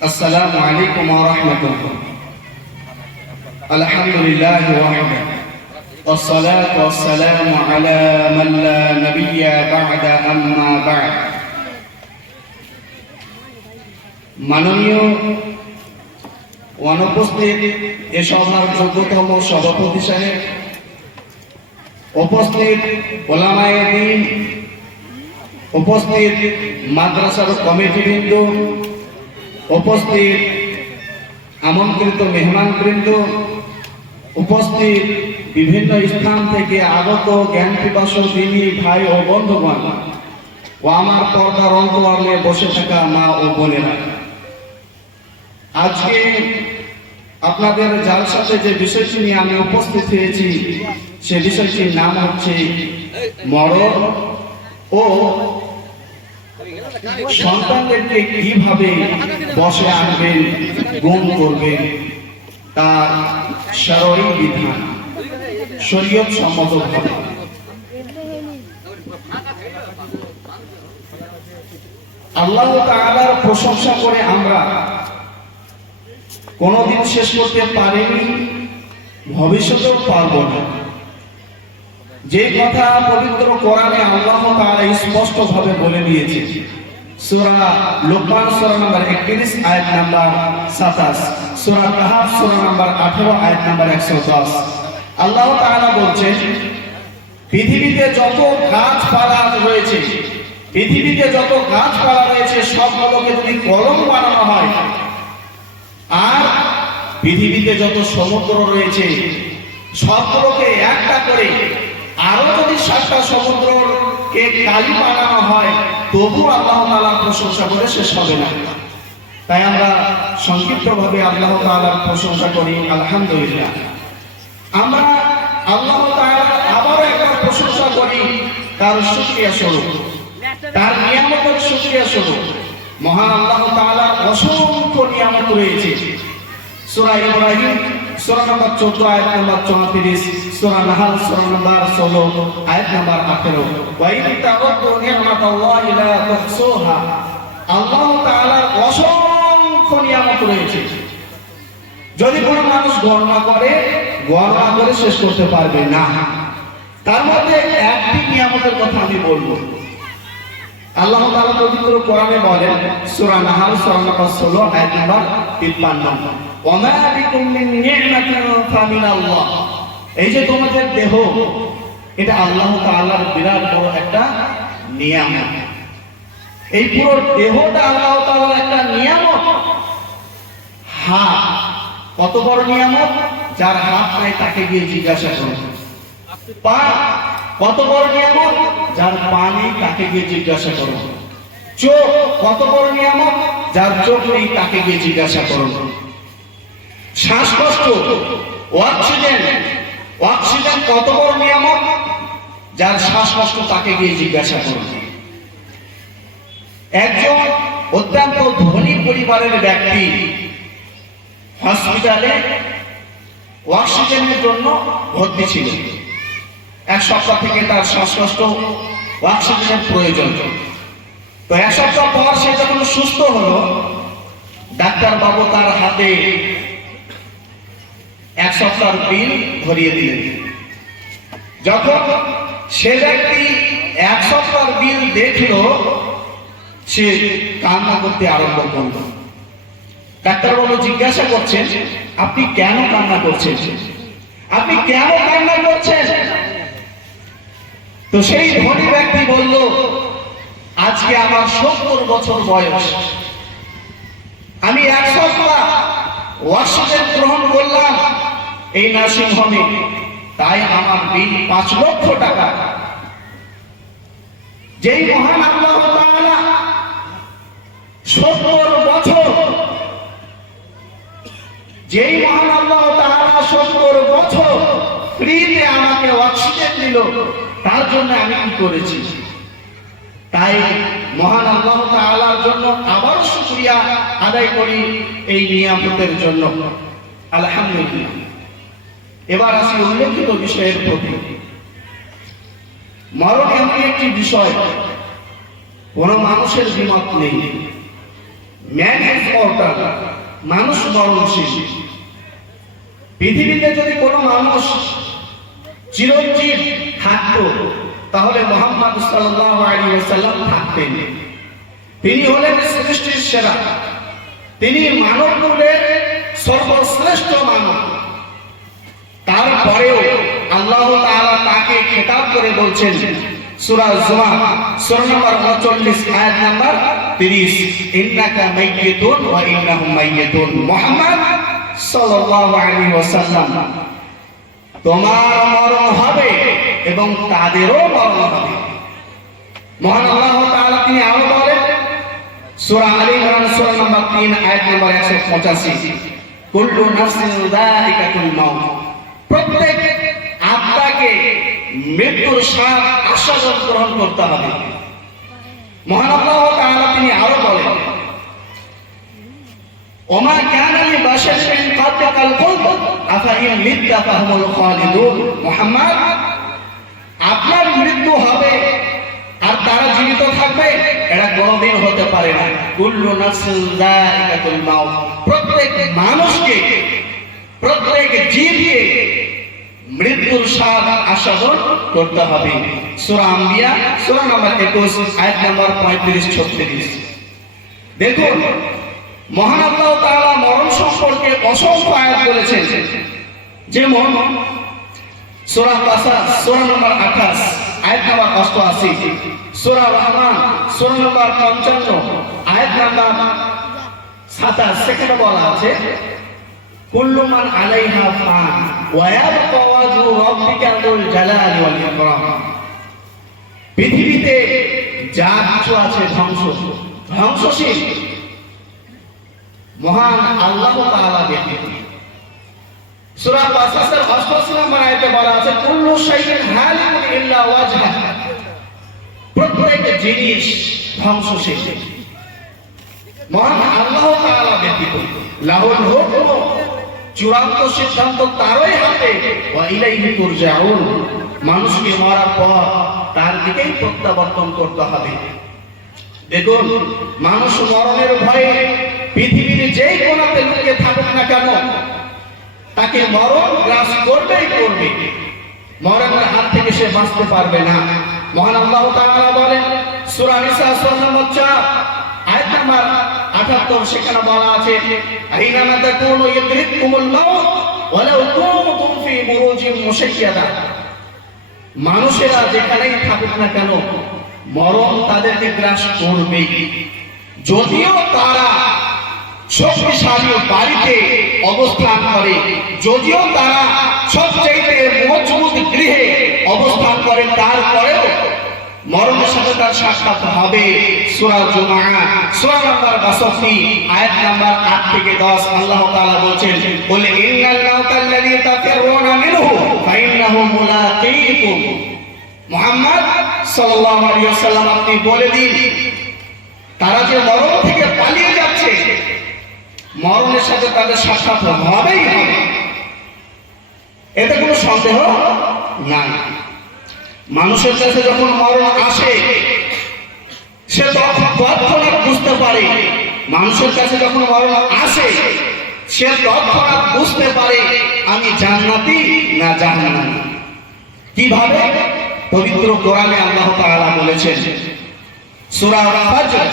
السلام عليكم ورحمة الله. الحمد لله وحده والصلاة والسلام على من لا نبي بعد أما بعد. মাননীয় অনুপস্থিত এ সভার যোগ্যতম সভাপতি সাহেব, উপস্থিত ওলামায়ে দ্বীন, উপস্থিত মাদ্রাসার কমিটিবৃন্দ, উপস্থিত আমন্ত্রিত মেহমানবৃন্দ, উপস্থিত বিভিন্ন স্থান থেকে আগত জ্ঞান পিপাসু দিনী ভাই ও বন্ধুগণ ও আমার পর্দার অন্তরালে বসে থাকা মা ও বোনেরা, আজকে আপনাদের যার সাথে যে বিষয়টি নিয়ে আমি উপস্থিত হয়েছি সে বিষয়টির নাম হচ্ছে মরণ ও সন্তানদেরকে কিভাবে বসে আনবেন, গুণ করবেন, তার শরঈ বিধান শরীয়ত সম্মতভাবে। আল্লাহ তাআলার প্রশংসা করে আমরা কোনদিন শেষ করতে পারিনি, ভবিষ্যতেও পারব না। যে কথা পবিত্র কোরআনে আল্লাহ তাআলা স্পষ্টভাবে বলে দিয়েছে, সূরা লোকমান সূরা নম্বর 31 আয়াত নাম্বার 27, সূরা কাহফ সূরা নম্বর 18 আয়াত নাম্বার 110। আল্লাহ তাআলা বলছেন, পৃথিবীতে যত গাছপালা রয়েছে, পৃথিবীতে যত গাছপালা রয়েছে সবগুলোকে যদি কলম বানানো হয়, আর পৃথিবীতে যত সমুদ্র রয়েছে সবগুলোকে একটা করে আরো যদি 7টা সমুদ্রকে কালি বানানো হয়, তবু আল্লাহ তাআলার প্রশংসা করে শেষ হবে না। তাই আমরা সংক্ষিপ্তভাবে আল্লাহ তাআলার প্রশংসা করি, আলহামদুলিল্লাহ। আমরা আল্লাহ তাআলার আবারও একবার প্রশংসা করি তার শুকরিয়া স্বরূপ, তার নিয়ামতের শুকরিয়া স্বরূপ। মহান আল্লাহ তাআলার অসংখ্য নিয়ামত রয়েছে। সূরা ইব্রাহিম সূরা নম্বর 14 আয়াত নম্বর 34, সূরা নাহল সূরা নম্বর 16 আয়াত নম্বর 18, ওয়া ইন তা'উদ্দু নি'মাতাল্লাহি লা তুহসুহা। আল্লাহ তাআলার অসংখ্য নিয়ামত রয়েছে, যদি কোনো মানুষ গণনা করে শেষ করতে পারবে না। তার মধ্যে একটি নিয়ামতের কথা আমি বলবো। আল্লাহ তাআলা পবিত্র কোরআনে বলেন, সূরা নাহল সূরা নম্বর 16 আয়াত নম্বর 53, ওয়া মা বিকুম মিন নি'মাতিন ফামিনাল্লাহ। এই যে তোমাদের দেহ, এটা আল্লাহ তাআলার বিরাট বড় একটা নিয়ামত। এই পুরো দেহটা আল্লাহ তাআলার একটা নিয়ামত। হাত কত বড় নিয়ামত, যার হাত নাই তাকে গিয়ে জিজ্ঞাসা করো। পা কত বড় নিয়ামত, যার পা নেই তাকে গিয়ে জিজ্ঞাসা করো। চোখ কত বড় নিয়ামত, যার চোখ নেই তাকে গিয়ে জিজ্ঞাসা করো। শ্বাসকষ্ট, অক্সিজেন কত বড় নিয়ামত, যার শ্বাসকষ্ট তাকে গিয়ে জিজ্ঞাসা করো। একজন অত্যন্ত ধনী পরিবারের ব্যক্তি হসপিটালে অক্সিজেনের জন্য ভর্তি ছিল। এক সপ্তাহ থেকে তার শ্বাসকষ্ট, অক্সিজেনের প্রয়োজন। তো এক সপ্তাহ পর সে যখন সুস্থ হলো, ডাক্তার বাবু তার হাতে 1 সপ্তাহের বিল ধরিয়ে দিলেন। যখন সে ব্যক্তি 1 সপ্তাহের বিল দেখলো, সে কান্না করতে আরম্ভ করল। ডাক্তার বাবু জিজ্ঞাসা করছেন, আপনি কেন কান্না করছেন, আপনি কেন কান্না করছেন? তো সেই ধনী ব্যক্তি বলল, আজকে আমার 70 বছর বয়স, আমি 1 সপ্তাহ অক্সিজেন গ্রহণ করলাম এই নার্সিং হোমে, তাই আমার বিল 5 লক্ষ টাকা। যেই মহান আল্লাহ তাআলা 70 বছর, যেই মহান আল্লাহ তাআলা 70 বছর ফ্রিতে আমাকে অক্সিজেন দিল, তার জন্য আমি কি করেছি? তাই মহান আল্লাহ তাআলার জন্য আবার শুকরিয়া আদায় করি এই নিয়ামতের জন্য, আলহামদুলিল্লাহ। এবার আসি উল্লেখিত বিষয়ের প্রতি। মরণ এমন একটি বিষয়, কোন মানুষের দ্বিমত নেই। ম্যান ইজ মর্টাল, মানুষ মরণশীল। পৃথিবীতে যদি কোনো মানুষ চিরঞ্জীব থাকতো তাহলে মুহাম্মদ সাল্লাল্লাহু আলাইহি ওয়াসাল্লাম থাকতেন। তিনি হলেন সৃষ্টির সেরা, তিনি মানব কুলের সর্বশ্রেষ্ঠ মানব। তারপরেও আল্লাহ তাআলা তাকে খেতাব করে বলছেন সূরা জুমার সূরা নম্বর 39 আয়াত নম্বর 30, ইন্নাকা মাইয়িতুন ওয়া ইন্নাহুম মাইয়িতুন। মুহাম্মদ সাল্লাল্লাহু আলাইহি ওয়াসাল্লাম, তোমার মরণ হবে এবং তাদেরও মরণ হবে। মহান আল্লাহ তাআলা তিনি আরো বলেন সূরা আলী ইমরান সূরা নম্বর 3 আয়াত নম্বর 185, কুল্লু নাফসিন যায়িকাতুল মাউত। প্রত্যেক আত্মাকে মৃত্যুর স্বাদ আস্বাদন গ্রহণ করতে হবে। মহান আল্লাহ তাআলা তিনি আরো বলেন ওমা কানা লিবাশারিন কাতকাল কুলব আফা ইন মিত্তা ফাহুমুল খালিদুন। মুহাম্মদ, আপনার মৃত্যু হবে আর তারা জীবিত থাকবে, এটা কোনোদিন হতে পারে না। কুল্লু নাফসিন যায়িকাতুল মাউত। প্রত্যেক মানুষকে, প্রত্যেক জীবকে মৃত্যুর স্বাদ আস্বাদন করতে হবে। সূরা আম্বিয়া সূরা নম্বর 21 আয়াত নম্বর 35-36। দেখুন মহান আল্লাহ তাআলা মরণ সম্পর্কে অসংখ্য আয়াত বলেছেন, যেমন সূরা কাসাস সূরা নম্বর 28 আয়াত নম্বর 88, সূরা রহমান সূরা নম্বর 55 আয়াত নম্বর 27 সেখানে বলা আছে কুল্লু মান আলাইহা ফান ওয়া ইয়াবকা ওয়াজহু রাব্বিকা যুল জালালি ওয়াল ইকরাম। পৃথিবীতে যা কিছু আছে ধ্বংসশীল মহান আল্লাহ তাআলা ব্যতীত। সূরা কাসাসের 88 নম্বর আয়াতে বলা আছে কুল্লু শাইইন হালিকুন ইল্লা ওয়াজহা। প্রত্যেক জিনিস ধ্বংসশীল মহান আল্লাহ তাআলা ব্যতীত। লাহুল হুকম, চূড়ান্ত সিদ্ধান্ত তারই হাতে। ওয়া ইলাইহি তুরজাউন, মানুষকে মরার পর তার দিকেই প্রত্যাবর্তন করতে হবে। দেখুন মানুষ মরণের ভয়ে পৃথিবীর যেই কোণাতে লুকিয়ে থাকুক না কেন তাকে মরণ গ্রাস করবেই করবে। মরণের হাত থেকে সে বাঁচতে পারবে না। মহান আল্লাহ তাআলা বলেন সূরা নিসা সূরা নম্বর 4 আয়াত নম্বর 78, সেখানে বলা আছে আইনামা তাকুনু ইদরিকুমুল মাউত ওয়ালাউ কুনতুম ফি বুরুজিন মুশাইয়াদা। মানুষেরা যেখানেই থাকুক না কেন মরণ তাদেরকে গ্রাস করবেই, যদিও তারা শক্তিশালী বাড়িতে অবস্থান করে, যদিও তারা সবচেয়ে মজবুত গৃহে অবস্থান করে, তারপরেও মরণের সাথে তার সাক্ষাৎ হবে। সূরা জুমআ সূরা নম্বর 62 আয়াত নম্বর 8 থেকে 10 আল্লাহ তাআলা বলেন কুল ইন্নাল মাউতাল্লাযী তাফিরুনা মিনহু ফাইন্নাহু মুলাকীকুম। মুহাম্মদ সাল্লাল্লাহু আলাইহি ওয়াসাল্লাম, আপনি বলে দিন তারা যে মরণ থেকে পালিয়ে যাচ্ছে মরণের সাথে তাদের সাক্ষাৎ হবেই হবে, এতে কোনো সন্দেহ নাই। মানুষের কাছে যখন মরণ আসে সে তৎক্ষণাৎ বুঝতে পারে, মানুষের কাছে যখন মরণ আসে সে তৎক্ষণাৎ বুঝতে পারে আমি জান্নাতি না জাহান্নামী। কিভাবে? পবিত্র কোরআনে আল্লাহ তাআলা বলেছেন সূরা ফাজর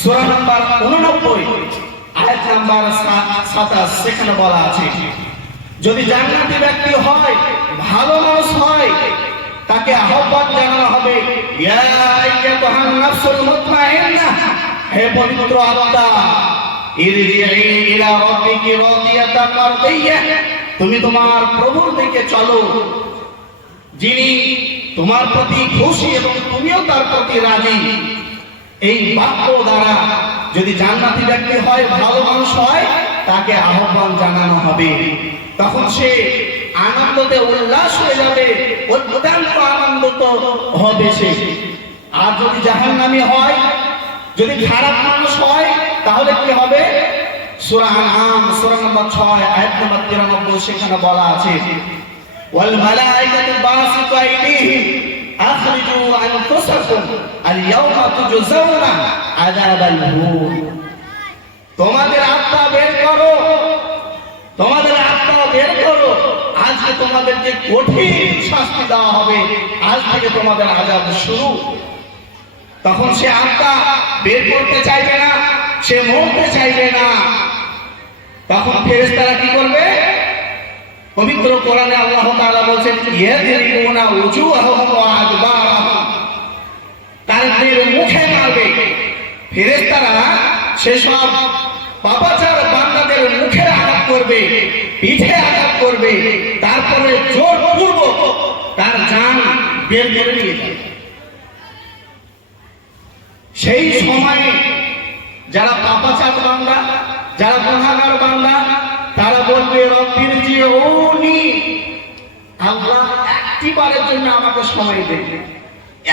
সূরা নম্বর 89 আয়াত নম্বর 27, সেখানে বলা আছে যদি জান্নাতি ব্যক্তি হয়, ভালো মানুষ হয়, তাকে আহ্বান জানানো হবে ইয়া আইয়াতুহান নাফসুল মুতমাইন্নাহ, হে পবিত্র আত্মা, ইরজিই ইলা রাব্বিকি রাদিয়াতান মারদিয়াহ, তুমি তোমার প্রভুর দিকে চলো যিনি তোমার প্রতি খুশি এবং তুমিও তার প্রতি রাজি। এই বাক্য দ্বারা যদি জান্নাতি ব্যক্তি হয়, ভালো মানুষ হয়, তাকে আহ্বান জানানো হবে। তখন সে আনন্দতে উল্লাস হয়ে যাবে, অত্যন্ত আনন্দিত হবে সে। আর যদি জাহান্নামী হয়, যদি খারাপ মানুষ হয়, তাহলে কি হবে? সূরা আনআম সূরা নম্বর 6 আয়াত নম্বর 93 সেখানে বলা আছে ওয়াল মালাইকাতু বাসিতু আইদিহিম আখরিজু আনফুসাকুম আল ইয়াওমা তুজজাউনা আযাবাল হুন। তোমাদের আত্মা বের করো, তোমাদের আত্মা বের করো, আজকে তোমাদেরকে কঠিন শাস্তি দেওয়া হবে, আজ থেকে তোমাদের আযাব শুরু। তখন সে আত্মা বের করতে চাইবে না, সে মরতে চাইবে না। তখন ফেরেশতারা কি করবে? পবিত্র কোরআনে আল্লাহ তাআলা বলেন, ইয়াদরিকুনা উজুহাহুম ওয়া আদবারাহুম, তাদের মুখে মারবে। ফেরেশতারা সেসব পাপাচার বান্দাদের মুখে আঘাত করবে, পিঠে আঘাত করবে, তারপরে জোরপূর্বক তার জান বের করে নিয়ে যাবে। সেই সময়ে যারা পাপাচার বান্দা, যারা গুনাহগার বান্দা, তারা বলবে, রব্বির জিউনি, আল্লাহ একটিবারের জন্য আমাকে সময় দেন,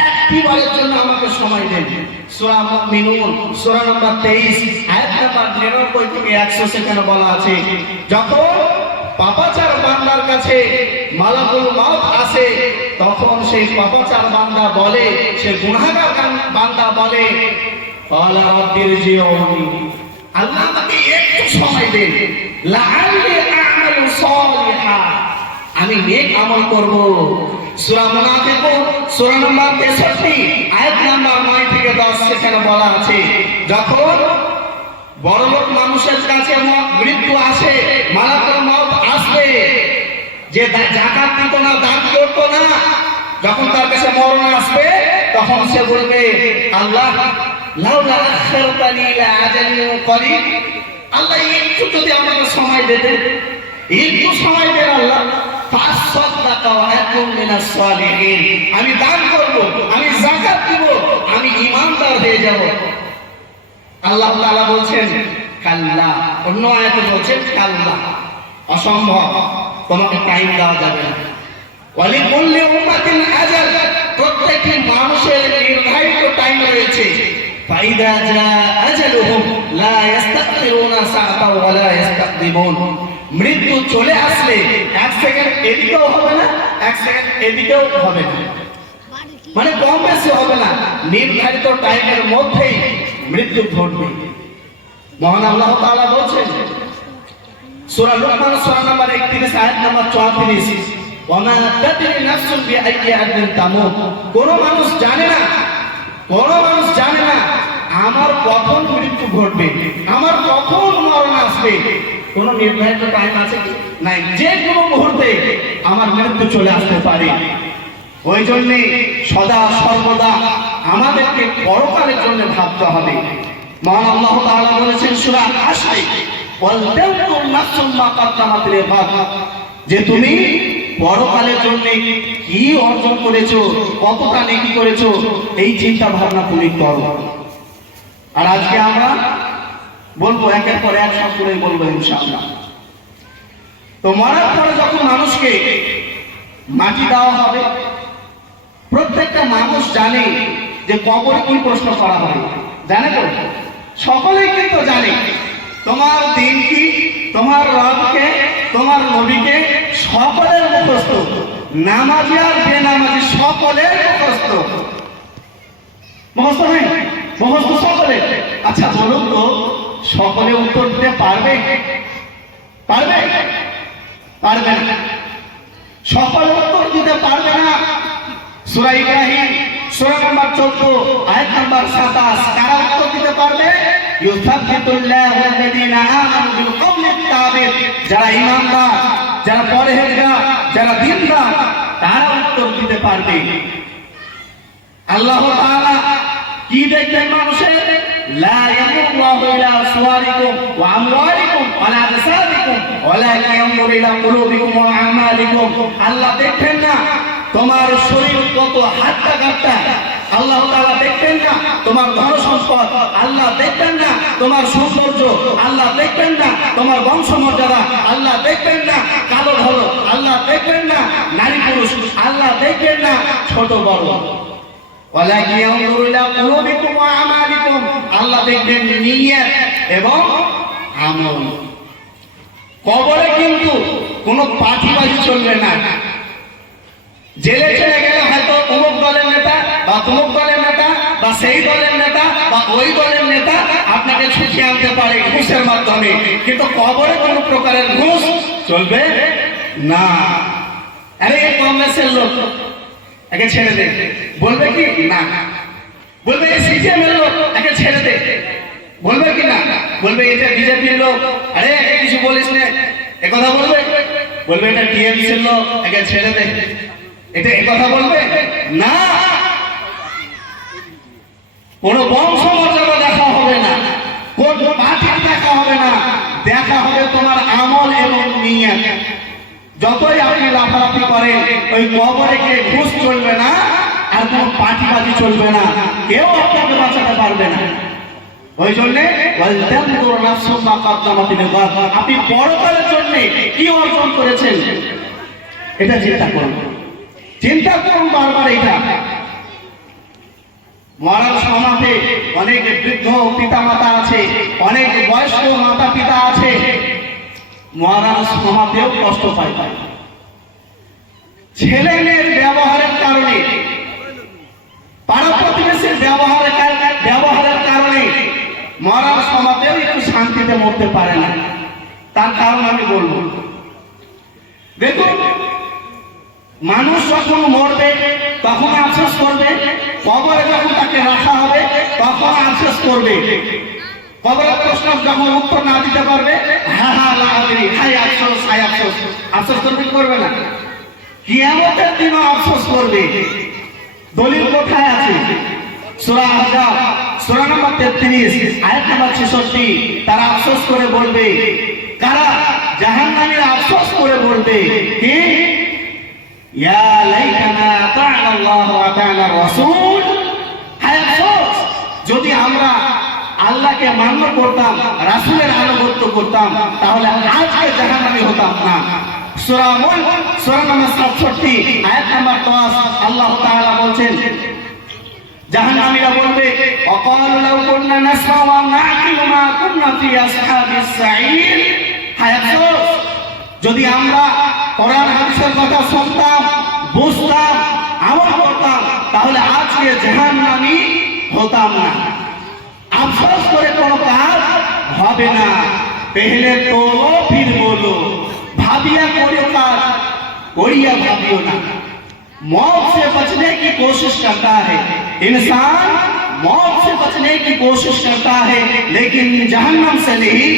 একটিবারের জন্য আমাকে সময় দেন। সূরা মুমিনুন সূরা নম্বর 23 আয়াত নম্বর 99 থেকে 100 সেখানে বলা আছে, যখন পাপাচার বান্দার কাছে মালাকুল মউত আসে, তখন সেই পাপাচার বান্দা বলে, সে গুনাহগার বান্দা বলে, ক্বালা রব্বির জিউনি, আল্লাহ আমাকে একটু সময় দেন, লাআল্লি আ'মালু সালিহান, আমি নেক আমল করব। সূরা মুনাফিকুন সূরা নম্বর 63 আয়াত নম্বর 9 থেকে 10 সেখানে বলা আছে, যখন বড়লোক মানুষের কাছে মৃত্যু আসে, মালাকুল মউত আসবে, যে যাকাত দিত না, দান করত না, যখন তার কাছে মরণ আসবে, তখন সে বলবে, আল্লাহ লাউলা আখখারতানি ইলা আজালিন করিব, আল্লাহ একটু যদি আমাকে সময় দিতেন, একটু সময় দেন আল্লাহ, ফাসাদদাকা ওয়া আকুম মিনাস সালিহিন, আমি দান করব, আমি যাকাত দিব, আমি ঈমানদার হয়ে যাব। আল্লাহ তাআলা বলছেন কাল্লা, অন্য আয়াতে বলছেন কাল্লা, অসম্ভব, তোমাকে টাইম দেওয়া যাবে না। ওয়ালিকুল্লি উম্মাতিন আজাল, প্রত্যেকটি মানুষের নির্ধারিত টাইম রয়েছে। ফাইদা জা আজালুহুম লা ইস্তাখিরুনা সাআতাও ওয়া লা ইস্তাকদিমুন, মৃত্যু চলে আসলে এক সেকেন্ড এদিকেও হবে না, এক সেকেন্ড এদিকেও হবে না, মানে কম বেশি হবে না, নির্ধারিত টাইমের মধ্যেই মৃত্যু ঘটবে। মহান আল্লাহ তাআলা বলছেন সূরা লুকমান সূরা নম্বর 31 আয়াত নম্বর 34, ওয়ামা তাদরি নাফসুন বিআইয়ি আরদিন তামুত, কোন মানুষ জানে না, কোন মানুষ জানে না আমার কখন মৃত্যু ঘটবে, আমার কখন মরণ আসবে, কোন নির্ধারিত টাইম আছে কি? নাই, যে কোনো মুহূর্তে আমার মৃত্যু চলে আসতে পারে। ওই জন্যে সদা সর্বদা আমাদেরকে পরকালের জন্য ভাবতে হবে। মহান আল্লাহ তাআলা বলেছেন সূরা আশায়, ওয়াল তানজুর নাফসুম মা কাদ্দামাত লিগাদ, যে তুমি পরকালের জন্য কি অর্জন করেছো, কতটা নেকি করেছো, এই চিন্তা ভাবনা তুমি করো। আর আজকে আমরা বলবো একের পর এক সব করে বলবো ইনশাআল্লাহ। তো মরার পরে যখন মানুষকে মাটি দেওয়া হবে, প্রত্যেকটা মানুষ জানে যে কবরে কি প্রশ্ন করা হবে, জানে তো? সকলেই কিন্তু জানে তোমার দিন কি, তোমার রবকে, তোমার নবীকে, সকলের মুখস্থ, নামাজি আর বেনামাজি সকলের মুখস্থ, মুখস্থ নেই, মুখস্থ সকলের। আচ্ছা বলুন তো, সকলে উত্তর দিতে পারবে? পারবে? পারবে না, সকলে উত্তর দিতে পারবে না। সূরা ইব্রাহিম সূরা নম্বর 14 আয়াত নম্বর 27, কারা উত্তর দিতে পারবে? ইউসাব্বিতুল্লাহু আল্লাযীনা আমানু বিল কওলিত তাবিত, যারা ঈমানদার, যারা পরহেজগার, যারা দিনদার, তারা উত্তর দিতে পারবে। আল্লাহ তাআলা কি দেখবেন মানুষের? লা ইয়ানজুরু ইলা সুওয়ারিকুম ওয়া আমওয়ালিকুম ওয়া লা আজসাদিকুম ওয়ালাকিন ইয়ানজুরু ইলা কুলুবিকুম ওয়া আমালিকুম, আল্লাহ দেখবেন না তোমার শরীর কত হাট্টা কাট্টা, আল্লাহ তাআলা দেখবেন না তোমার ধন সম্পদ, আল্লাহ দেখবেন না তোমার সৌন্দর্য, আল্লাহ দেখবেন না তোমার বংশমর্যাদা, আল্লাহ দেখবেন না কালো ধরো, আল্লাহ দেখবেন না নারী পুরুষ, আল্লাহ দেখবেন না ছোট বড়, ওয়ালাকিন ইয়ানজুরু ইলা কুলুবিকুম ওয়া আমালিকুম, আল্লাহ দেখবেন নিয়ত এবং আমল। কবরে কিন্তু কোনো পার্টিবাজি চলবে না। জেলে চলে গেলে হয়তো অমুক দলের নেতা বা তমুক দলের নেতা বা সেই দলের নেতা বা ওই দলের নেতা আপনাকে ছুটিয়ে আনতে পারে, ঘুষের মাধ্যমে, কিন্তু কবরে কোনো প্রকারের ঘুষ চলবে না। আরে কংগ্রেসের লোক, একে ছেড়ে দে, বলবে কি না? বলবে এই সিপিএম এর লোক, একে ছেড়ে দে, বলবে কি না? বলবে এটা বিজেপির লোক, আরে একে কিছু বলিস না, এ কথা বলবে? বলবে এটা টিএমসির লোক, একে ছেড়ে দে, এটা এ কথা বলবে না। কোন বংশ মর্যাদা দেখা হবে না, কোন পার্টি দেখা হবে না, দেখা হবে তোমার আমল এবং নিয়ত। যতই আপনি লাফালাফি করেন, ওই কবরে গিয়ে ঘুষ চলবে না, আর কোন পার্টিবাজি চলবে না, কেউ আপনাকে বাঁচাতে পারবে না। ওই জন্য আপনি পরকালের জন্য কি অর্জন করেছেন এটা চিন্তা করুন, চিন্তা করুন বারবার। এটা মরার সমাজে অনেক বৃদ্ধ পিতা মাতা আছে, অনেক বয়স্ক মাতা পিতা আছে, মরার সমাজেও কষ্ট পায়। ছেলে মেয়ের ব্যবহারের কারণে, পাড়া প্রতিবেশীর ব্যবহারের কারণে মরার সমাজেও একটু শান্তিতে মরতে পারে না। তার কারণ আমি বলবো, দেখুন মানুষ যখন মরবে তখন আফসোস করবে, কবরে যখন তাকে রাখা হবে তখন আফসোস করবে। কবরের প্রশ্ন যখন উত্তর না দিতে পারবে, হ্যাঁ হ্যাঁ লাগাবি, হাই আফসোস, হাই আফসোস, আফসোস করবে কি করবে না? কিয়ামতের দিনও আফসোস করবে। দলিল কোথায় আছে? সূরা আহজাব সূরা নম্বর 33 আয়াত নম্বর 66। তারা আফসোস করে বলবে, কারা? জাহান্নামীরা আফসোস করে বলবে কি, ইয়া লাইতানা আতা'না আল্লাহ ওয়া আতা'না রাসূল। হায় আফসোস, যদি আমরা আল্লাহকে মান্য করতাম, রাসূলের আনুগত্য করতাম, তাহলে আজকে জাহান্নামী হতাম না। সূরা মুলক সূরা নম্বর 67 আয়াত নম্বর 10 আল্লাহ তাআলা বলেন, জাহান্নামীরা বলবে, ওয়াকালু লাউ কুননা নাসমা'ু ওয়া না'কিলু মা কুননা ফি আসহাবিস সাঈর। হায় আফসোস, যদি আমরা কোরআন হাদিসের কথা শুনতাম, বুঝতাম, আমল করতাম, তাহলে আজকে জাহান্নামী হতাম না। আফসোস করে কোনো কাজ হবে না। পেহলে তোলো ফির বলো, भाभिया करो काज, कोरिया भाभियो ना। मौत से बचने की कोशिश करता है इंसान, मौत से बचने की कोशिश करता है, लेकिन जहन्नम से नहीं।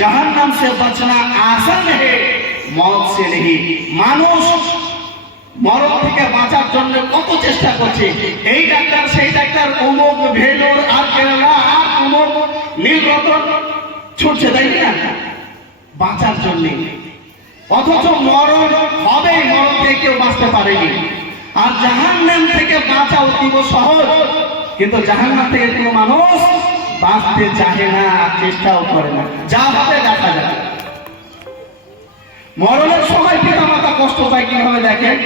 जहन्नम से बचना आसान है, मौत से नहीं। মানুষ মরণ থেকে বাঁচার জন্য কত চেষ্টা করছে, এই ডাক্তার সেই ডাক্তার, অমুক ভেলোর আর কেরালা আর অমুক নীলরতন ছুটছে, তাই না, বাঁচার জন্য। অথচ মরণ হবে, মরণ থেকে কেউ বাঁচতে পারেনি। আর জাহান্নাম থেকে বাঁচা অতীব সহজ, কিন্তু জাহান্নাম থেকে কোনো মানুষ বাঁচতে চাহে না, চেষ্টাও করে না। যা হবে দেখা যাবে। মরণের সময় পিতা মাতা কষ্ট পায় কিভাবে দেখেন।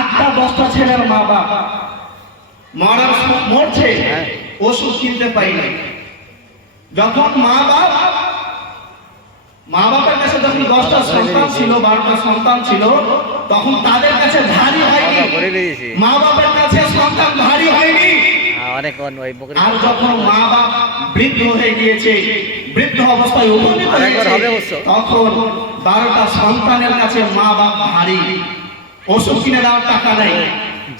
8টা-10টা ছেলের মা বাপ মরছে, ওষুধ কিনতে পারি না। যখন মা বাপের কাছে যখন 10টা সন্তান ছিল, 12টা সন্তান ছিল, তখন তাদের কাছে ভারী হয়নি, মা বাপের কাছে সন্তান ভারী হয়নি। আর যখন মা বাপ বৃদ্ধ হয়ে গিয়েছে, বৃদ্ধ অবস্থায় উপনীত হয়েছে, তখন 12টা সন্তানের কাছে মা বাপ ভারী। ওষুধ কিনে দেওয়ার টাকা নেই,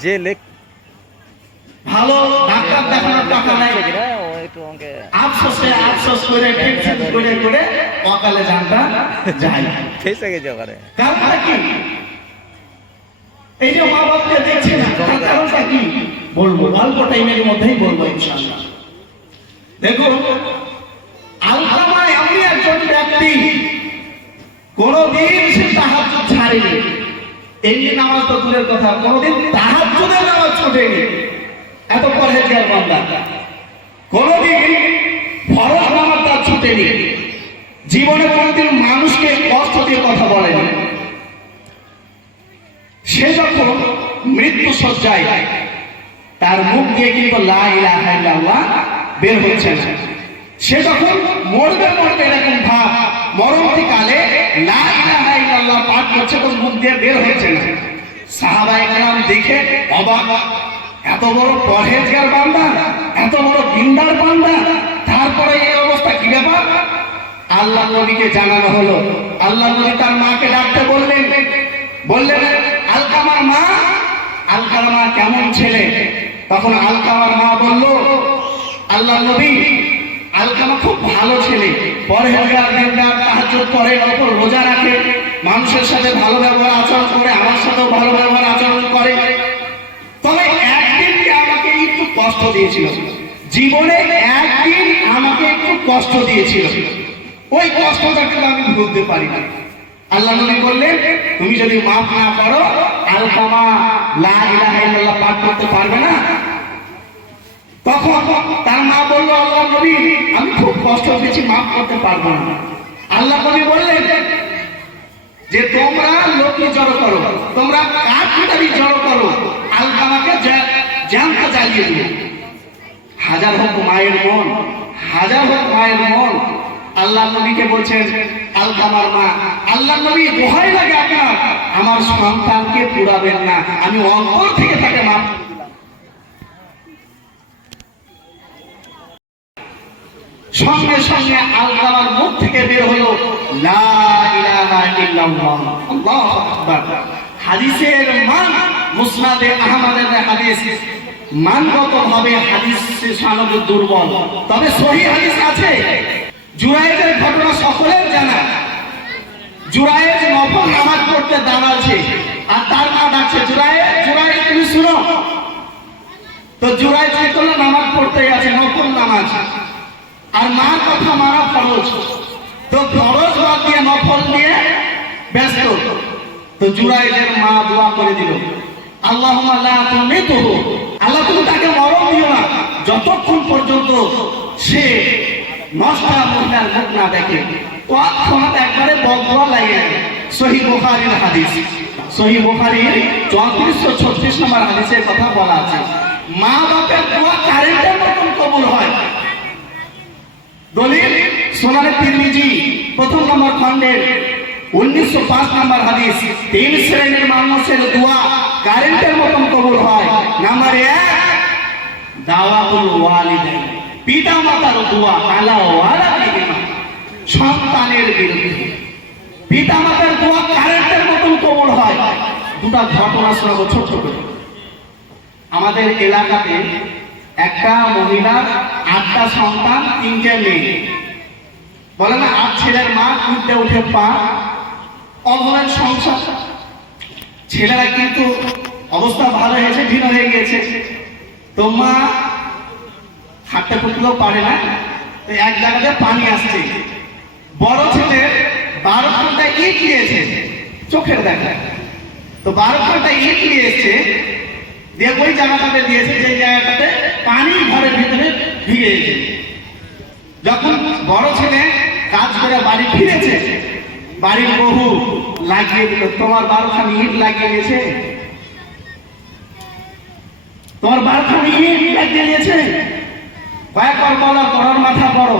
যে ভালো ডাক্তার দেখানোর টাকা নেই, আফসোসে আফসোস করে টেনশন করে করে অকালে জানটা যায়। কারণটা কি? এই যে মা বাপকে দেখছে না, তার কারণটা কি বলবো, অল্প টাইমের মধ্যেই বলবো ইনশাআল্লাহ। দেখুন, আল্লামা এমন একজন ব্যক্তি কোনদিন সে তাহাজ্জুদ ছাড়েনি। এমনি নামাজ তো দূরের কথা, কোনদিন তাহাজ্জুদের নামাজ ছুটেনি। এত পরহেজগার বান্দা, কোনদিন ফরজ নামাজ তার ছুটেনি। জীবনে কোনদিন মানুষকে কষ্ট দিয়ে কথা বলেনি। সে যখন মৃত্যু শয্যায়, তার মুখ দিয়ে কিন্তু লা ইলাহা ইল্লাল্লাহ বের হচ্ছে না। সে যখন মরবে এরকম ভাব, মরণকালে লা ইলাহা ইল্লাল্লাহ পাঠ করছে, তো মুখ দিয়ে বের হচ্ছে না। সাহাবায়ে কেরাম দেখে অবাক, এত বড় পরহেজগার বান্দা, এত বড় দিনদার বান্দা, তারপরে এই অবস্থা কি ব্যাপার? আল্লাহ নবীকে জানানো হলো। আল্লাহ নবী তার মাকে ডাকতে বললেন, আলকামার মা, আলকামা কেমন ছেলে? তখন আলকামার মা বলল, আল্লাহ নবী, আলকামা খুব ভালো ছেলে, পরহেজগার, দিনদার, তাহাজ্জুদ পড়ে, অপর রোজা রাখে, মানুষের সাথে ভালো ব্যবহার আচরণ করে, আমার সাথেও ভালো ব্যবহার আচরণ করে। তবে একদিন আমাকে একটু কষ্ট দিয়েছিল, জীবনে একদিন আমাকে একটু কষ্ট দিয়েছিল, ওই কষ্টটা কিন্তু আমি ভুলতে পারি না। আল্লাহ নবী বললেন, তুমি যদি মাফ না করো, আলকামা লা ইলাহা ইল্লাল্লাহ পাঠ করতে পারবে না। তখন তার মা বলল, আল্লাহ নবী, আমি খুব কষ্ট পেয়েছি, মাফ করতে পারবো না। আল্লাহ নবী বললেন যে তোমরা লোককে জড়ো করো, তোমরা কাঠি জড়ো করো, আলকামাকে জ্যান্ত জ্বালিয়ে দিও। হাজার হোক মায়ের মন, হাজার হোক মায়ের মন। আল্লাহ নবীকে বলছেন আলকামার মা, আল্লাহ নবী দোহাই লাগে আপনার, আমার সন্তানকে পুরাবেন না, আমি অন্তর থেকে তাকে মাফ করে দিলাম। সঙ্গে সঙ্গে আলকামার মুখ থেকে বের হলো লা ইলাহা ইল্লাল্লাহ, আল্লাহু আকবার। হাদিসের মান মুসনাদে আহমদের হাদিস, মানগতভাবে হাদিস সনদ দুর্বল, তবে সহিহ হাদিস আছে। জুরায়েদের ঘটনা সকলের জানা। জুরায়েদ নফল নামাজ পড়তে দাঁড়াচ্ছে, আর তার মা ডাকছে, জুরায়েদ, জুরায়েদ তুমি শুনো। তো জুরায়েদ কি করলো? নামাজ পড়তে আছে, নফল নামাজ, আর মার কথা মানা ফরজ। তো ফরজ বাদ দিয়ে নফল নিয়ে ব্যস্ত। তো জুরায়েদের মা দোয়া করে দিল, আল্লাহুম্মা লা তুমিতুহু, আল্লাহ তুমি তাকে মরণ দিও না যতক্ষণ পর্যন্ত সে নষ্টা মহিলার মুখ না দেখে। তৎক্ষণাৎ একবারে বদদোয়া লাগে। সহিহ বুখারীর হাদিস, সহিহ বুখারীর 3436 নম্বর হাদিসের কথা বলা আছে, মা বাপের দোয়া কারেন্টের মতন কবুল হয়। দলিল সুনানে তিরমিজি প্রথম নম্বর খণ্ডের 1905 নম্বর হাদিস, 3 শ্রেণীর মানুষের দোয়া কারেন্টের মতন কবুল হয়। নাম্বার 1, দাওয়াতুল ওয়ালিদাইন, পিতা মাতার দোয়া আলা ওয়ালাদিহিমা, সন্তানের বিরুদ্ধে পিতা মাতার দোয়া কারেন্টের মতন কবুল হয়। দুটা ঘটনা শোনাবো ছোট্ট করে। আমাদের এলাকাতে একটা মহিলার 8টা সন্তান, 3টে মেয়ে। বলে না 8 ছেলের মা উঠতে উঠে পা, অভাবের সংসার। ছেলেরা কিন্তু অবস্থা ভালো হয়েছে, ভিন্ন হয়ে গিয়েছে। তো মা হাঁটতে ফুটতেও পারে না, তো এক জায়গাতে পানি আসছে। বড় ছেলে 12 ঘন্টা ইট নিয়েছে, চোখের দেখা। তো 12 ঘন্টা ইট নিয়ে এসছে, দিয়ে ওই জায়গাটাতে দিয়েছে, যে জায়গাটাতে পানি ঘরের ভিতরে ভিজে গেছে। যখন বড় ছেলে কাজ করে বাড়ি ফিরেছে, বাড়ির বহু লাগিয়ে দিল, তোমার 12খানি ইট লাগিয়ে দিয়েছে, তোমার 12খানি ইট লাগিয়ে দিয়েছে। কয়েকবার বলার পর মাথা বড়,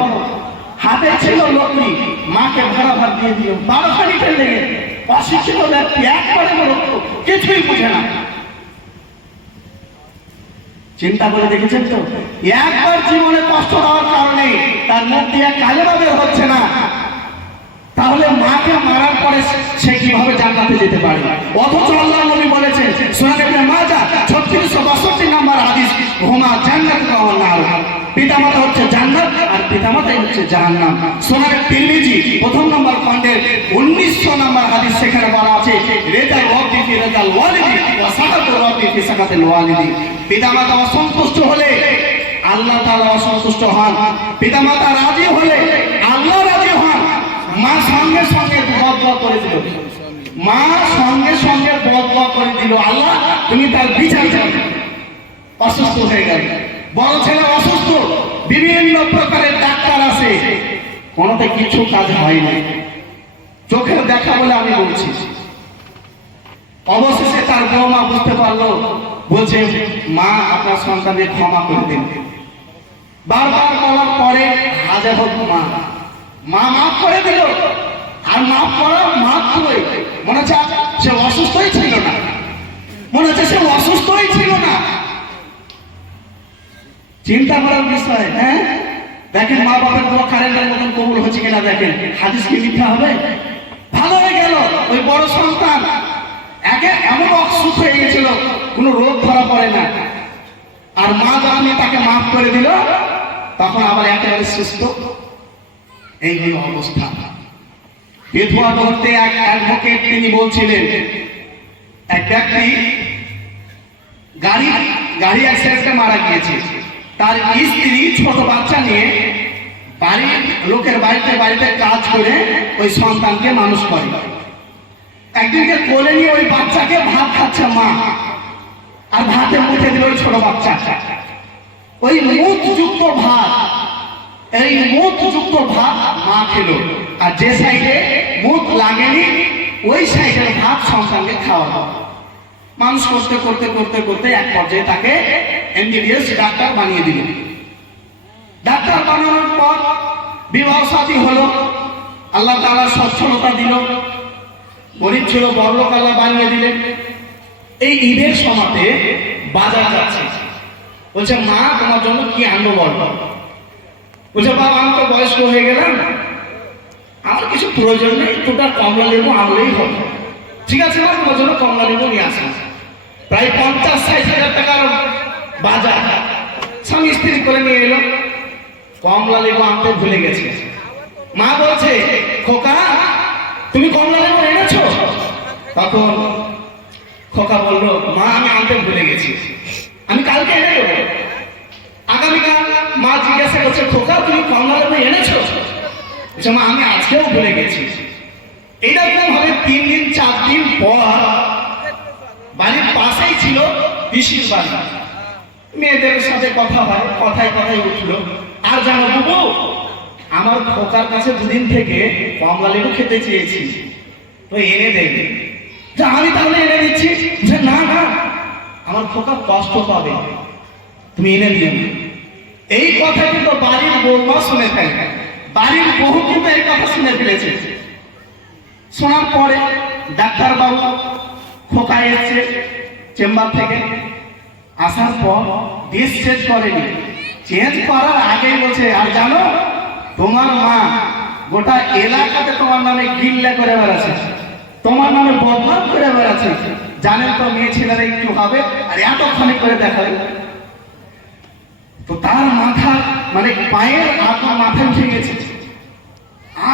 হাতে ছিল লকড়ি, মাকে ভাড়া ভাত দিয়ে দিল। 12খানি ফেলে গেছে। অশিক্ষিত ব্যক্তি, একবারে কিছুই বুঝে না। চিন্তা করে দেখেছেন তো, একবার জীবনে কষ্ট দেওয়ার কারণে তার মুখ দিয়ে কালেমা বের হচ্ছে না, তাহলে মাকে মারার পরে সে কিভাবে জান্নাতে যেতে পারে? অথচ আল্লাহ নবী বলেছেন সুনান ইবনে মাজাহ 3662 নম্বর হাদিস, হুমা জান্নাত ওয়া নার, পিতামাতা হচ্ছে জান্নাত আর পিতামাতাই হচ্ছে জাহান্নাম। সুনান তিরমিজি প্রথম নম্বর খণ্ডের 1900 নম্বর হাদিস, সেখানে বলা আছে, রিদাল রাব্বি ফি রিদাল ওয়ালিদি ওয়া সাখাতুর রাব্বি ফি সাখাতিল ওয়ালিদি। পিতামাতা অসন্তুষ্ট হলে আল্লাহ তাআলা অসন্তুষ্ট হন, পিতামাতা রাজি হলে আল্লাহ রাজি হন। মা সঙ্গে সঙ্গে বদদোয়া করে দিল, মা সঙ্গে সঙ্গে বদদোয়া করে দিল, আল্লাহ তুমি তার বিচার চাও। অসুস্থ হয়ে গেল, বড় ছেলে অসুস্থ, বিভিন্ন প্রকারের ডাক্তার আছে, কোনোতে কিছু কাজ হয় না। চোখের দেখা বলে আমি বলছি। অবশেষে তার বৌমা বুঝতে পারলো, বলছে মা আপনার সন্তানকে ক্ষমা করে দিন। বারবার বলার পরে হাজার হোক মা, মা মাফ করে দিল। আর মাফ করা মাফ করে মনে হচ্ছে সে অসুস্থই ছিল না, মনে হচ্ছে সে অসুস্থই ছিল না। চিন্তা করার বিষয়। হ্যাঁ, দেখেন মা বাবার দোয়া কারেন্টের মতন কবুল হচ্ছে কিনা। দেখেন হাদিস কি মিথ্যা হবে? ভালো হয়ে গেল, ওই বড় সন্তান একে এমন অসুখ হয়ে গেছিল, কোনো রোগ ধরা পড়ে না। আর মা যখন তাকে মাফ করে দিল, তখন আবার একেবারে সুস্থ। এই হলো অবস্থা। বিধবা বলতে এক অ্যাডভোকেট তিনি বলছিলেন, এক ব্যক্তি গাড়ি অ্যাক্সিডেন্টে মারা গিয়েছে। তার স্ত্রী ছোট বাচ্চা নিয়ে লোকের বাড়িতে কাজ করে ওই সন্তানকে মানুষ করে। একদিনকে কোলে নিয়ে ওই বাচ্চাকে ভাত খাচ্ছে মা, আর ভাতে মুখে দিল ওই ছোট বাচ্চা। ওই মুখযুক্ত ভাত, এই মুখযুক্ত ভাত মা খেলো, আর যে সাইডে মুখ লাগেনি ওই সাইডের ভাত সন্তানকে খাওয়ানো। মানুষ করতে করতে করতে করতে এক পর্যায়ে তাকে এমবিবিএস ডাক্তার বানিয়ে দিল। ডাক্তার বানানোর পর বিবাহ শাদী হলো, আল্লাহ তাআলা সচ্ছলতা দিল। গরিব ছিল, বড়লোক আল্লাহ বানিয়ে দিলেন। এই ঈদের সময়তে বাজার যাচ্ছে, বলছে মা তোমার জন্য কি আনবো বলো। বলছে বাবা আমি তো বয়স্ক হয়ে গেলাম, আমার কিছু প্রয়োজন নেই, দুটা কমলা লেবু আনলেই হবে। ঠিক আছে মা, তোমার জন্য কমলা লেবু নিয়ে আসা। প্রায় 50-60 হাজার টাকার বাজার স্বামী স্ত্রী করে নিয়ে এলো। কমলা লেবু আনতে ভুলে গেছে। মা বলছে খোকা তুমি কমলা লেবু এনেছো? তখন খোকা বললো মা আমি আনতে ভুলে গেছি, আমি কালকে এনে দেবো। আগামীকাল মা জিজ্ঞাসা করছে খোকা তুমি কমলা লেবু এনেছো? মা আমি আজকেও ভুলে গেছি। এইরকম ভাবে 3 দিন 4 দিন পর বাড়ির পাশেই ছিল পিসির বাড়ি। মেয়েদের সাথে কথা হয়, কথায় কথায় উঠলো, আর জানো বাবু আমার খোকার কাছে দুদিন থেকে কমলা লেবু খেতে চেয়েছি, তো এনে দেবে। আমি তাহলে এনে দিচ্ছি। যে না না আমার খোকা কষ্ট পাবে, তুমি এনে দিও না। এই কথা কিন্তু বাড়ির বৌমা শুনে ফেলে, বাড়ির বহু কিন্তু এই কথা শুনে ফেলেছে। শোনার পরে ডাক্তার বাবু খোকা এসেছে চেম্বার থেকে, আসার পর ডিস চেঞ্জ করেনি, চেঞ্জ করার আগেই বলছে আর জানো তোমার মা গোটা এলাকাতে তোমার নামে গিল্লা করে বেড়াচ্ছে, তোমার নামে বদনাম করে বেড়াচ্ছে, জানেন তো মেয়ে ছেলেরা একটু হবে আর এতক্ষণে করে দেখাবে। তো তার মাথা মানে পায়ের আপনার মাথায় উঠে গেছে,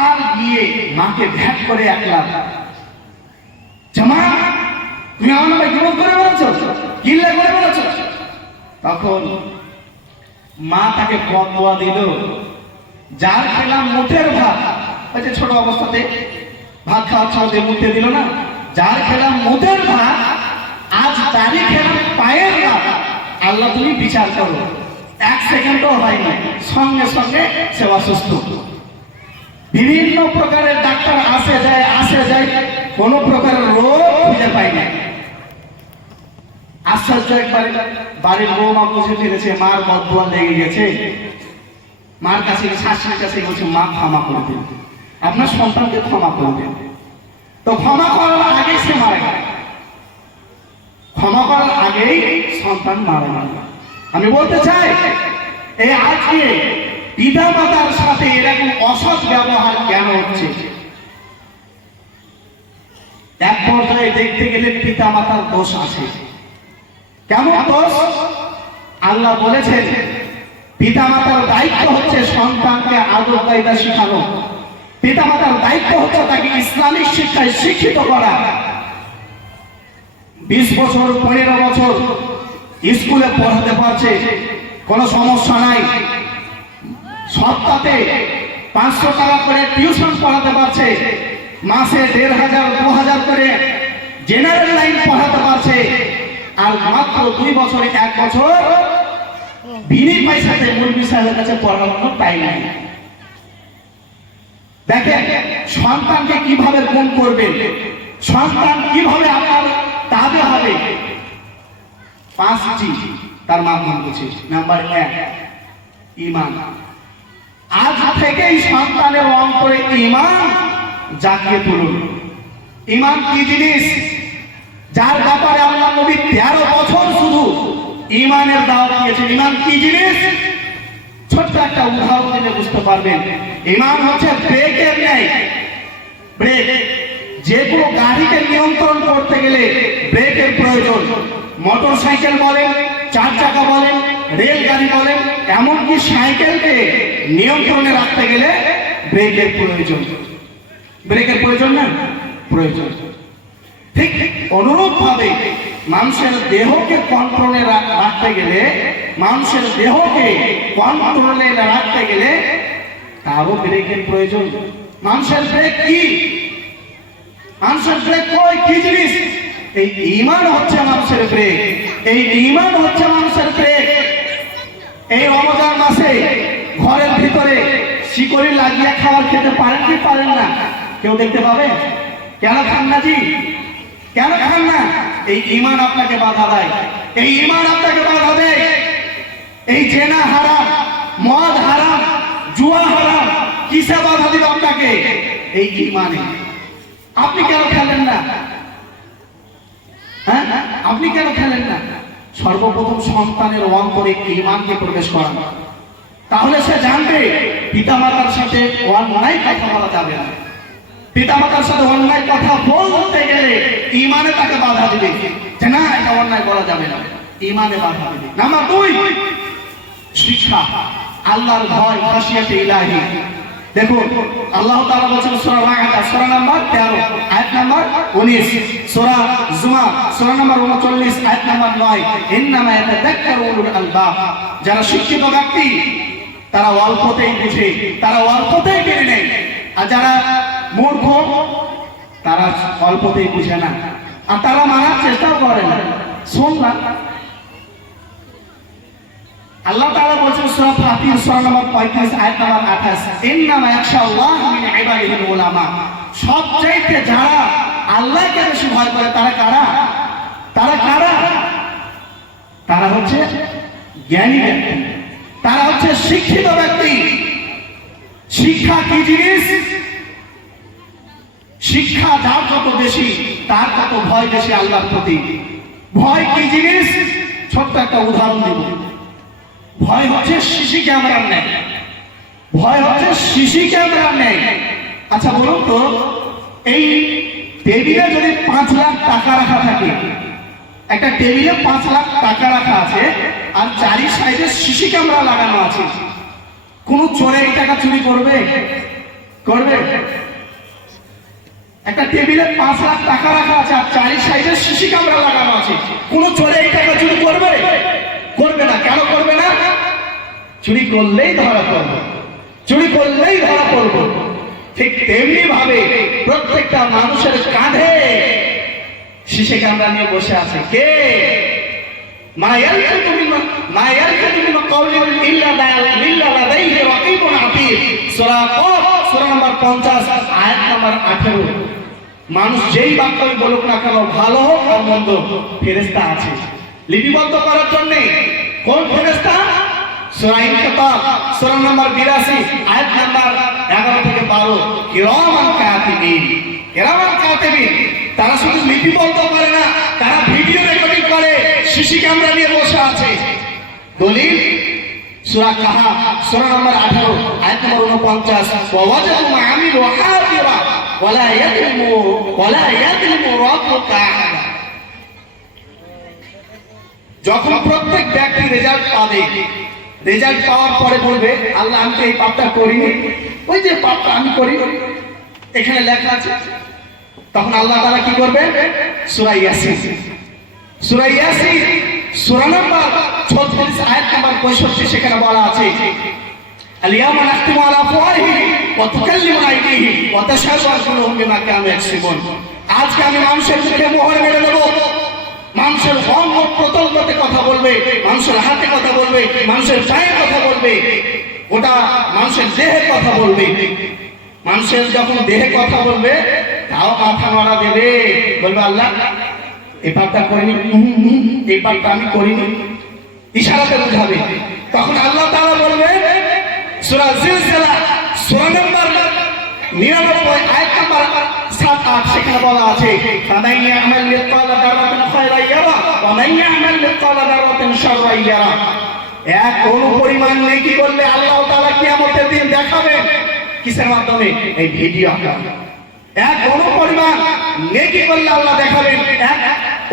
আর গিয়ে মাকে ভ্যাট করে একলা জামা তুমি আমার নামে গিবত করে বেড়াচ্ছ, গিল্লা করে বেড়াচ্ছ। তখন মা তাকে বদদোয়া দিল, যার খেলাম মুঠের ভাত, ওই যে ছোট অবস্থাতে ভাত খাওয়া ছাড়তে মুঠে দিল না, যার খেলাম মুঠের ভাত আজ তারই খেলাম পায়ের ভাত, আল্লাহ তুমি বিচার করো। 1 সেকেন্ডও হয়নি, সঙ্গে সঙ্গে সে অসুস্থ। বিভিন্ন প্রকারের ডাক্তার আসে যায়, কোন প্রকারের রোগ খুঁজে পায় না। আশ্চর্য একবার বাড়ির বৌমা বুঝে ফেলেছে মার বদদোয়া লেগে গেছে, মার কাছে শাশুড়ির কাছে বলছে মা ক্ষমা করে দেন, আপনার সন্তানকে ক্ষমা করে দেন। তো ক্ষমা করার আগেই সে মারা গেল, ক্ষমা করার আগেই সন্তান মারা গেল। আমি বলতে চাই এই আজকে পিতা মাতার সাথে এরকম অসৎ ব্যবহার কেন হচ্ছে? এক পর্যায়ে দেখতে গেলে পিতা মাতার দোষ আছে। কেমন দোষ? আল্লাহ বলেছেন পিতা মাতার দায়িত্ব হচ্ছে সন্তানকে আদব কায়দা শেখানো, পিতা মাতার দায়িত্ব হচ্ছে তাকে ইসলামিক শিক্ষায় শিক্ষিত করা। 20 বছর 15 বছর স্কুলে পড়াতে পারছে, কোনো সমস্যা নাই। সপ্তাহে 500 টাকা করে টিউশন পড়াতে পারছে, মাসে 1500-2000 করে জেনারেল লাইন পড়াতে পারছে, আর মাত্র 2 বছরে 1 বছর বিনি পয়সাতে মুরগি সাহেবের কাছে পড়ানো তাই নাই। দেখেন সন্তানকে কিভাবে গুণ করবেন, সন্তান কিভাবে আপনার তাবে হবে। 5টি তার মাধ্যম হচ্ছে। নাম্বার 1 ঈমান। আজ থেকেই সন্তানের অন্তরে ঈমান জাগিয়ে তুলুন। ঈমান কি জিনিস? যার ব্যাপারে আল্লাহ নবী 13 বছর শুধু ঈমানের দাওয়াত দিয়েছেন। ঈমান কি জিনিস? ছোট্ট একটা উদাহরণ দিলে বুঝতে পারবেন। ঈমান হচ্ছে ব্রেকের ন্যায়। ব্রেক, যে কোনো গাড়িকে নিয়ন্ত্রণ করতে গেলে ব্রেকের প্রয়োজন। মোটর সাইকেল বলেন, চার চাকা বলেন, রেল গাড়ি বলেন, এমনকি সাইকেলকে নিয়ন্ত্রণে রাখতে গেলে ব্রেকের প্রয়োজন। ব্রেকের প্রয়োজন না? প্রয়োজন। ঠিক অনুরূপ ভাবে মানুষের দেহকে কন্ট্রোলে রাখতে গেলে, মানুষের দেহকে কন্ট্রোলে রাখতে গেলে তারও ব্রেকের প্রয়োজন। মানুষের ব্রেক কি? মানুষের ব্রেক কই, কি জিনিস? এই ঈমান হচ্ছে মানুষের ব্রেক। এই ঈমান হচ্ছে মানুষের ব্রেক। এই রমজান মাসে ঘরের ভিতরে শিকড়ি লাগিয়ে খাবার খেতে পারেন কি পারেন না? কেউ দেখতে পাবে? কেন খান না জি? কেন খান না? এই ঈমান আপনাকে বাধা দেয়। এই ঈমান আপনাকে বাধা দেয়। এই জেনা হারাম, মদ হারাম, জুয়া হারাম, কিসে বাধা দিবে আপনাকে? এই ঈমানে। আপনি কেন খেলেন না? হ্যাঁ, আপনি কেন খেলেন না? সর্বপ্রথম সন্তানের অন্তরে ঈমানকে প্রবেশ করান, তাহলে সে জানবে পিতামাতার সাথে অন্যায় কথা বলা যাবে না। পিতামাতার সাথে অন্যায় কথা বলতে গেলে ঈমানে তাকে বাধা দিবে যে না, এটা অন্যায় বলা যাবে না, ঈমানে বাধা দিবে। নাম্বার 2, শিক্ষা, আল্লাহর ভয়, খাশিয়াতে ইলাহি। দেখুন আল্লাহ তাআলা বলেছেন সূরা মাআদা সূরা নাম্বার 13 আয়াত নাম্বার 19, সূরা জুমা সূরা নাম্বার 39 আয়াত নাম্বার 9, ইন্নামা ইয়াতাযাক্কারু উলুল আলবাব। যারা শিক্ষিত ব্যক্তি তারা অল্পতেই বুঝে, তারা অল্পতেই মেনে নেয়। আর যারা মূর্খ তারা অল্পতেই বুঝে না, আর তারা মানার চেষ্টাও করে না। শুনলাম আল্লাহ তাআলা বলেছেন সূরা ফাতির সূরা নাম্বার 35 আয়াত নাম্বার 28, ইন্নামা ইয়াখশাল্লাহ মিন ইবাদিহিল উলামা। সবচাইতে যারা আল্লাহকে বেশি ভয় করে তারা কারা? তারা কারা? তারা হচ্ছে জ্ঞানী ব্যক্তি, তারা হচ্ছে শিক্ষিত ব্যক্তি। শিক্ষা কি জিনিস? শিক্ষা যার যত বেশি তার তত ভয় বেশি আল্লাহর প্রতি। ভয় কি জিনিস? ছোট্ট একটা উদাহরণ দিব। ভয় হচ্ছে সিসি ক্যামেরার ন্যায়। ভয় হচ্ছে সিসি ক্যামেরার ন্যায়। আচ্ছা বলুন তো, এই টেবিলে যদি 5 লাখ টাকা রাখা থাকে, একটা টেবিলে 5 লাখ টাকা রাখা আছে আর চারি সাইডে সিসি ক্যামেরা লাগানো আছে, কোন চোরে এই টাকা চুরি করবে? করবে? একটা টেবিলে 5 লাখ টাকা রাখা আছে আর চারি সাইডে সিসি ক্যামেরা লাগানো আছে, কোন চোরে এই টাকা চুরি করবে? করবে না। কেন করবে না? চুরি করলেই ধরা পড়বে, চুরি করলেই ধরা পড়বে। ঠিক তেমনি ভাবে প্রত্যেকটা মানুষের কাঁধে সিসি ক্যামেরা নিয়ে বসে আছে। কে? মা ইয়ালফিযু মিন কাওলিন ইল্লা লাদাইহি রাকীবুন আতীদ। সূরা কফ সূরা নাম্বার 50 আয়াত নাম্বার 18। মানুষ যেই বাক্যই বলুক না কেন, ভালো হোক আর মন্দ, ফেরেশতা আছে লিপিবদ্ধ করার জন্য। কোন ফেরেশতা? সূরা ইনফিতার সূরা নাম্বার 82 আয়াত নাম্বার 11 থেকে 12, কিরামান কাতিবিন। কিরামান কাতিবিন, তারা শুধু লিপিবদ্ধ করে না, তারা ভিডিও রেকর্ডিং করে, সিসি ক্যামেরা নিয়ে বসে আছে। দলিল সূরা কাহফ সূরা নাম্বার 18 আয়াত নাম্বার 49, ওয়াজাদু মা আমিলু হাদিরা ওয়ালা ইয়াযলিমু রাব্বুকা আহাদা। যখন প্রত্যেক ব্যক্তি রেজাল্ট পাবে, রেজাল্ট পাওয়ার পরে বলবে আল্লাহ আমি তো এই পাপটা করিনি, ওই যে পাপটা আমি করি এখানে লেখা আছে, তখন আল্লাহ তাআলা কি করবে? সূরা ইয়াসিন সূরা নাম্বার 36 আয়াত নাম্বার 65 সেখানে বলা আছে, আল-ইয়াওমা নাখতিমু আলা আফওয়াহিহিম ওয়া তুকাল্লিমুনা আইদিহিম ওয়া তাশহাদু আরজুলুহুম বিমা কানু ইয়াকসিবুন। আজকে আমি মানুষের মুখে মোহর মেরে দেব, মানুষের অঙ্গ প্রত্যঙ্গতে কথা বলবে, মানুষের হাতে কথা বলবে, মানুষের পায়ে কথা বলবে, ওটা মানুষের দেহে কথা বলবে। মানুষের যখন দেহে কথা বলবে তাও মাথা নাড়া দেবে, বলবে আল্লাহ এই পাপটা করিনি, এই পাপটা আমি করিনি, ইশারাতে বুঝাবে। তখন আল্লাহ তাআলা বলবে সূরা জিলজিলা সূরা নাম্বার 99 আয়াত নাম্বার 7-8 সেখানে বলা আছে, ফামান ইয়ামাল মিসকালা যাররাতিন খায়রান ইয়ারা ওয়া মান ইয়ামাল মিসকালা যাররাতিন শাররান ইয়ারা। এক অণু পরিমাণ নেকি করলে আল্লাহ তাআলা কিয়ামতের দিন দেখাবেন কিসের মাধ্যমে? এই ভিডিও আকারে। এক অণু পরিমাণ নেকি করলে আল্লাহ দেখাবেন, এক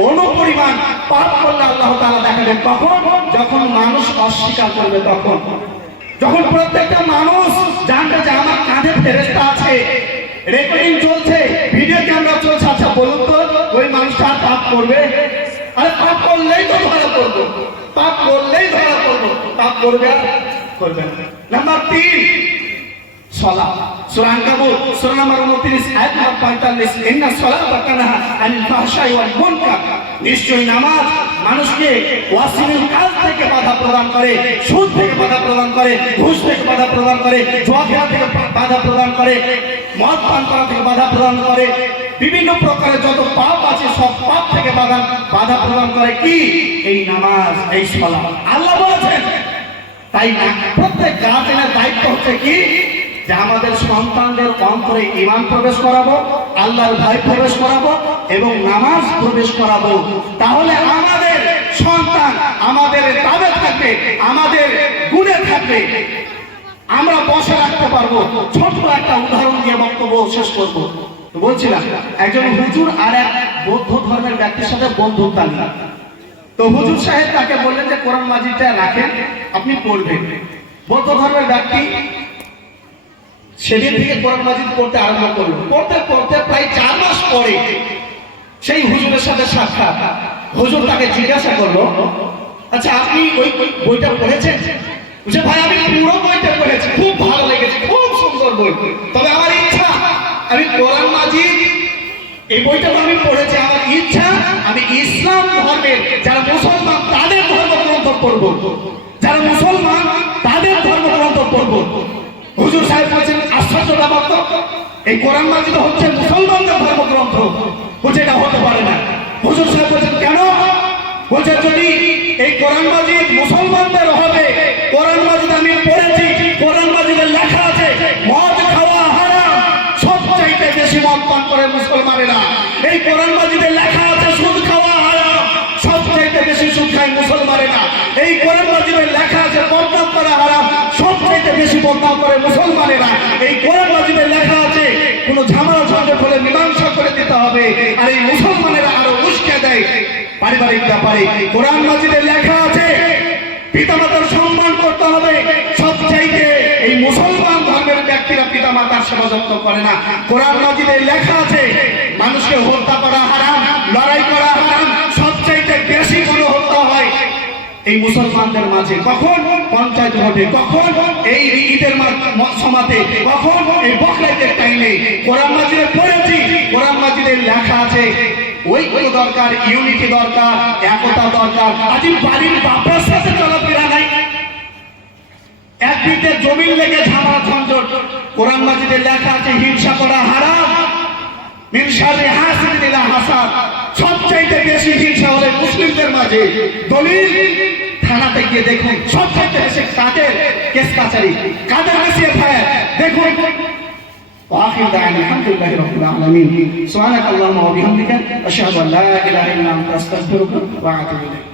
অণু পরিমাণ পাপ করলে আল্লাহ তাআলা দেখাবেন। কখন? যখন মানুষ অস্বীকার করবে, তখন যখন প্রত্যেকটা মানুষ জানবে যে আমার কাঁধে ফেরেশতা আছে, রেকর্ডিং চলছে, ভিডিও ক্যামেরা চলছে। আচ্ছা বলুন তো, ওই মানুষটা আর পাপ করবে? আরে পাপ করলেই তো ধরা পড়বো, পাপ করলেই ধরা পড়বো, পাপ করবে আর করবে না। নাম্বার 3, সালাত। সূরা আনকাবুত সূরা নম্বর 29 আয়াত নম্বর 45, ইন্না সালাতা কানাহা আনিল ফাহশাই ওয়াল মুনকার। নিশ্চয়ই নামাজ মানুষকে ওয়াসিলের কাজ থেকে বাধা প্রদান করে, সুদ থেকে বাধা প্রদান করে, ঘুষ থেকে বাধা প্রদান করে, জুয়া খেলা থেকে বাধা প্রদান করে, মদ পান করা থেকে বাধা প্রদান করে, বিভিন্ন প্রকারের যত পাপ আছে সব পাপ থেকে বাধা প্রদান করে। কি? এই নামাজ, এই সালাত। আল্লাহ বলেছেন। তাই না প্রত্যেক গার্জেনের দায়িত্ব হচ্ছে কি? যে আমাদের সন্তানদের অন্তরে ঈমান প্রবেশ করাবো, আল্লাহর ভয় প্রবেশ করাবো এবং নামাজ প্রবেশ করাবো। তাহলে আমাদের সন্তান আমাদের তাবে থাকবে, আমাদের গুণে থাকবে, আমরা বসে রাখতে পারবো। ছোট একটা উদাহরণ দিয়ে বক্তব্য শেষ করবো। বলছিলাম একজন হুজুর আর এক বৌদ্ধ ধর্মের ব্যক্তির সাথে বন্ধুত্ব নিয়ে। তো হুজুর সাহেব তাকে বললেন যে কোরআন মাজিদটা রাখেন, আপনি পড়বেন। বৌদ্ধ ধর্মের ব্যক্তি সেদিন থেকে কোরআন মাজিদ পড়তে আরম্ভ করলো। পড়তে পড়তে প্রায় 4 মাস পরে সেই হুজুরের সাথে সাক্ষাৎ। হুজুর তাকে জিজ্ঞাসা করলো, আচ্ছা আপনি ওই বইটা পড়েছেন? বলছে ভাই আমি পুরো বইটা পড়েছি, খুব ভালো লেগেছে, খুব সুন্দর বই। তবে আমার ইচ্ছা আমি কোরআন মাজিদ এই বইটা আমি পড়েছি, আমার ইচ্ছা আমি ইসলাম ধর্মের যারা মুসলমান তাদের ধর্মগ্রন্থ পড়বো, যারা মুসলমান তাদের ধর্মগ্রন্থ পড়বো। হুজুর সাহেব বলছেন আশ্চর্য ব্যাপার তো, এই কোরআন মাজিদ হচ্ছে মুসলমানদের ধর্মগ্রন্থ। বলছে এটা হতে পারে না। হুজুর সাহেব বলছেন কেন? বলছে যদি এই কোরআন মাজিদ মুসলমানদের হবে, কোরআন মাজিদ আমি পড়েছি, কোরআন মাজিদের লেখা আছে মদ খাওয়া হারাম, সবচাইতে বেশি মদ পান করে মুসলমানেরা। এই কোরআন মাজিদের লেখা আছে সুদ খাওয়া হারাম, সবচাইতে বেশি সুদ খায় মুসলমানেরা। এই কোরআন মাজিদের লেখা আছে বদনাম করা হারাম, সবচাইতে বেশি বদনাম করে মুসলমানেরা। এই কোরআন মাজিদের লেখা আছে কোনো ঝামেলা ঝঞ্ঝট হলে মীমাংসা করে দিতে হবে, আর এই মুসলমানেরা আরো উস্কে দেয় পারিবারিক ব্যাপারে। কোরআন মাজিদের লেখা আছে পিতামাতার সম্মান করতে হবে, সবচাইতে এই মুসলমান ধর্মের ব্যক্তিরা পিতামাতার সেবা যত্ন করে না। কোরআন মাজিদের লেখা আছে মানুষকে হত্যা করা হারাম, লড়াই করা হারাম, সবচাইতে বেশি গণহত্যা হয় এই মুসলমানদের মাঝে। কখন? পঞ্চায়েত ভোটে, কখন এই ঈদের সমাতে, কখন এই বকরাইদের টাইমে। কোরআন মাজিদে পড়েছি, কোরআন মাজিদের লেখা আছে ঐক্য দরকার, ইউনিটি দরকার, একতা দরকার। আজ বাড়ির বাপের সাথে চলাফেরা নাই, একদিকে জমিন লেগে ঝামেলা ঝঞ্ঝট। কোরআন মাজিদের লেখা আছে হিংসা করা হারাম, মিন শাররি হাসিদিন ইযা হাসাদ। সবচাইতে বেশি হিংসা হলে মুসলিমদের মাঝে। দলিল থানাতে গিয়ে দেখুন সবচাইতে বেশি কাদের কেস কাছারি, কাদের বেশি এফআইআর দেখুন। وآخر دعوانا الحمد لله رب العالمين. سبحانك اللهم وبحمدك أشهد أن لا إله إلا أنت أستغفرك وأتوب إليك.